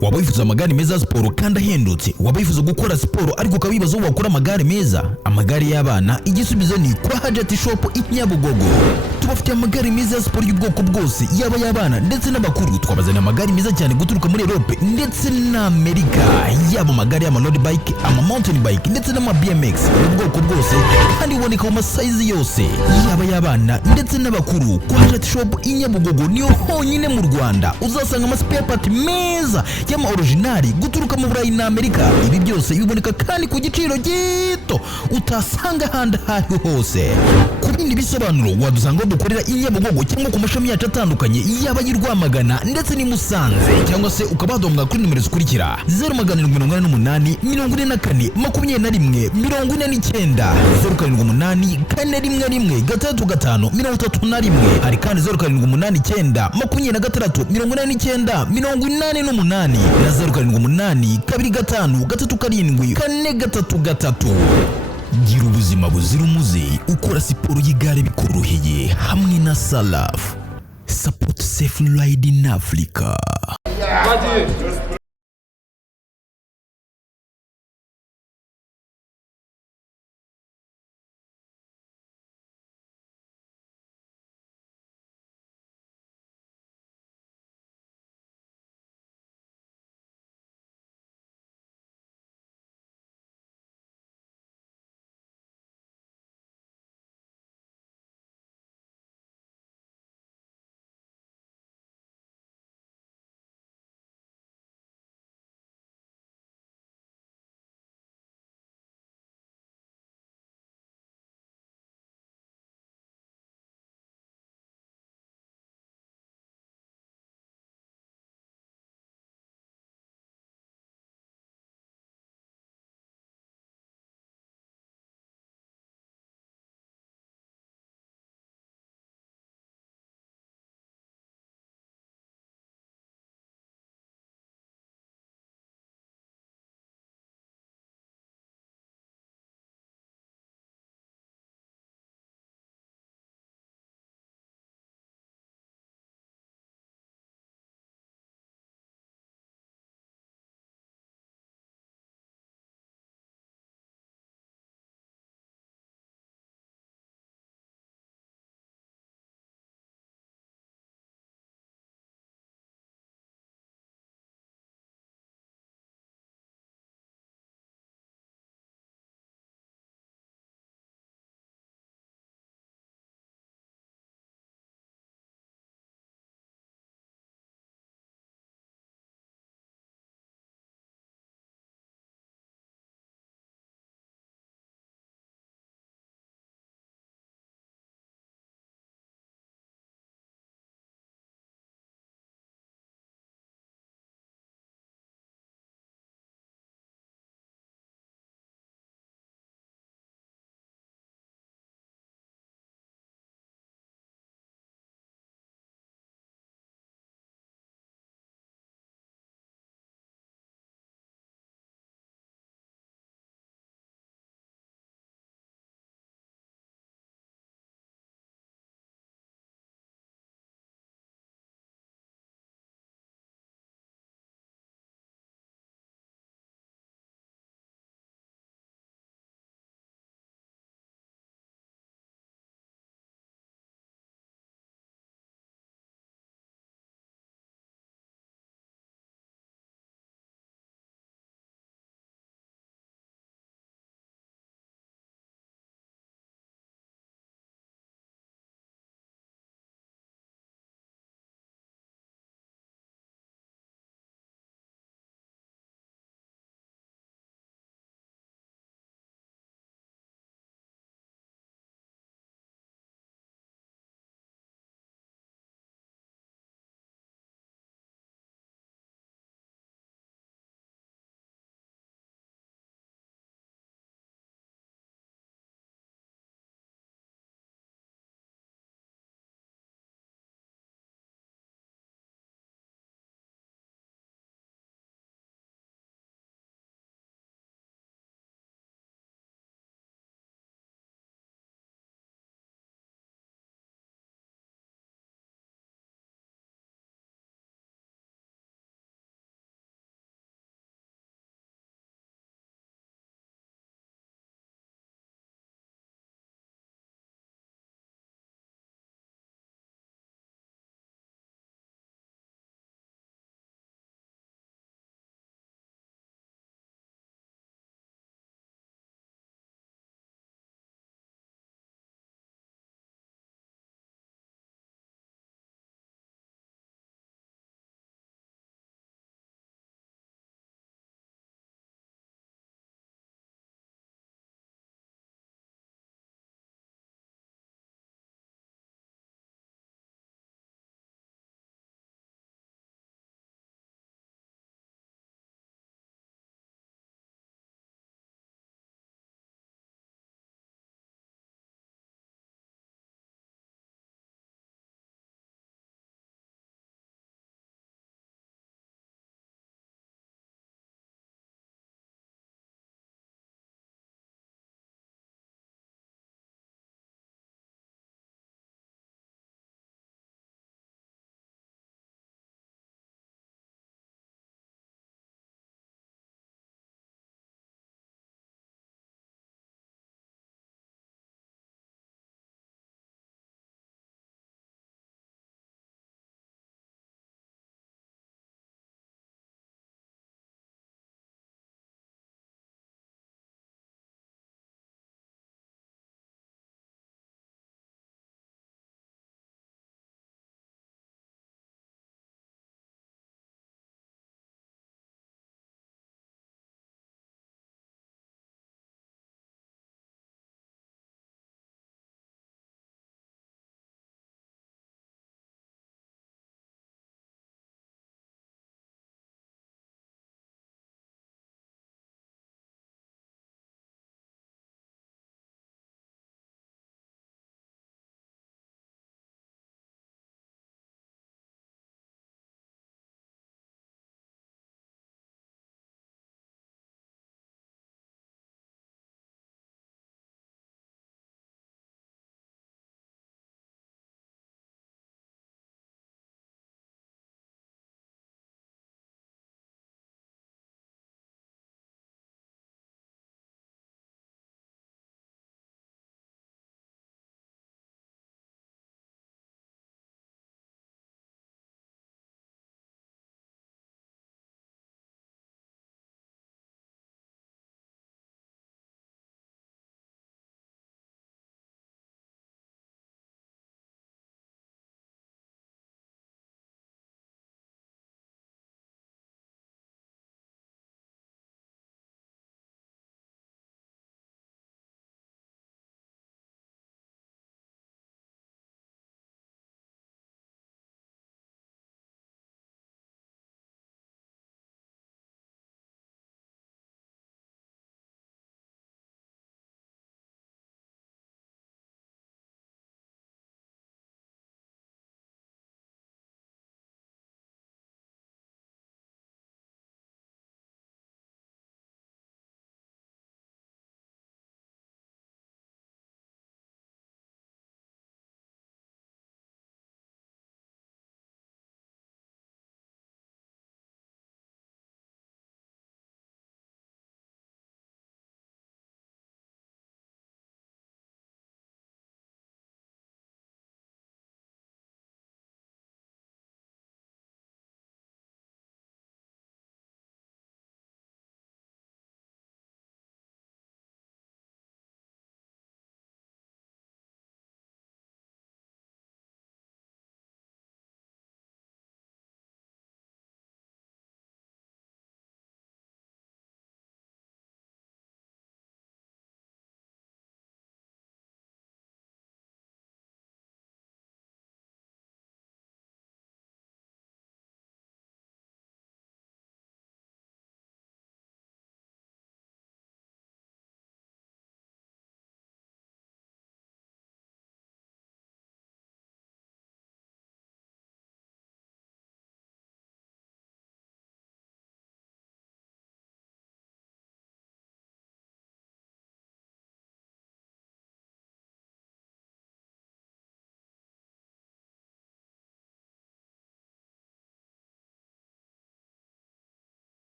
waba wifuza amagare meza ya siporo kandi ahendutse, waba wifuza gukora siporo ariko ukabibaza aho wakora amagare meza, amagare y'abana, igisubizo ni kwa Hajati Shop i Nyabugogo. Tubafitiye amagare meza ya siporo y'ubwoko bwose, yaba y'abana ndetse n'abakuru. Twabazana amagare meza cyane guturuka muri Europe ndetse na Amerika, yaba amagare y'ama road bike, ama mountain bike ndetse n'ama BMX y'ubwoko bwose, kandi uboneka mu masize yose, yaba y'abana ndetse n'abakuru. Kwa Hajati Shop i Nyabugogo niyo honyine mu Rwanda uzasanga ama spare part meza y'ama originali guturuka mu Burayi na Amerika. Ibi byose biboneka kandi ku giciro gito utasanga ahandi aho hose. Ku bindi bisobanuro wadusanga dukorera i Nyabugogo cyangwa ku mashami yacu atandukanye, yaba y'u Rwamagana ndetse ni Musanze, cyangwa se ukabadomwa kuri nimero zikurikira: 0788 44 21 49, 0788 411 35 31. Hari kandi 0789 23 89 88 na 0788 25 37 433. Gira ubuzima buzira umuze ukora siporo y'igare bikoroheye hamwe na Salaf. Support safe ride in Africa.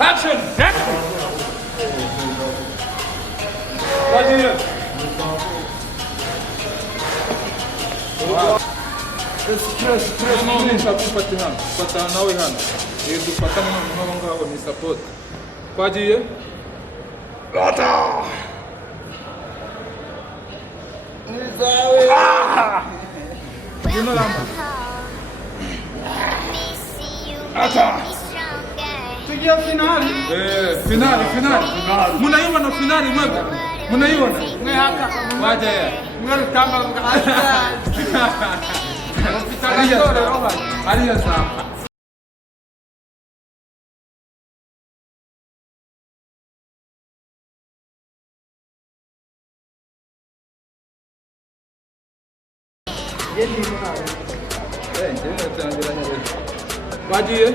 Action! Não nishakufata hano fata nawe hano iyo dufata n'aho ngaho ni support kwagiye gata nizawe Dinolamba gata tugiye finali finali munaiona finali mwaga munaiona mwe haka waje mwe Rutamba Ariya samba wagiye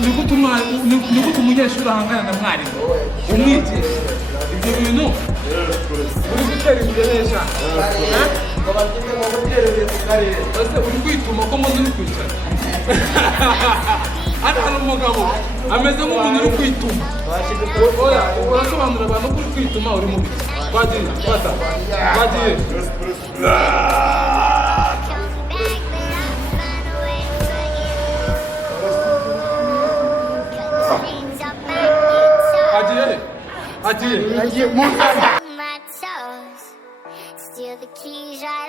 nigute umunyeshuri ahangana na mwarimu umwigisha ibyo bintu uri gutera imbere neza ngo bagende mu gutera imbere mu karere ese uri kwituma ko muzi uri kwicara hano hari umugabo ameze nk'umuntu uri kwituma oya urasobanurira abantu ko uri kwituma uri mu biti bagiye fata bagiye Adieu.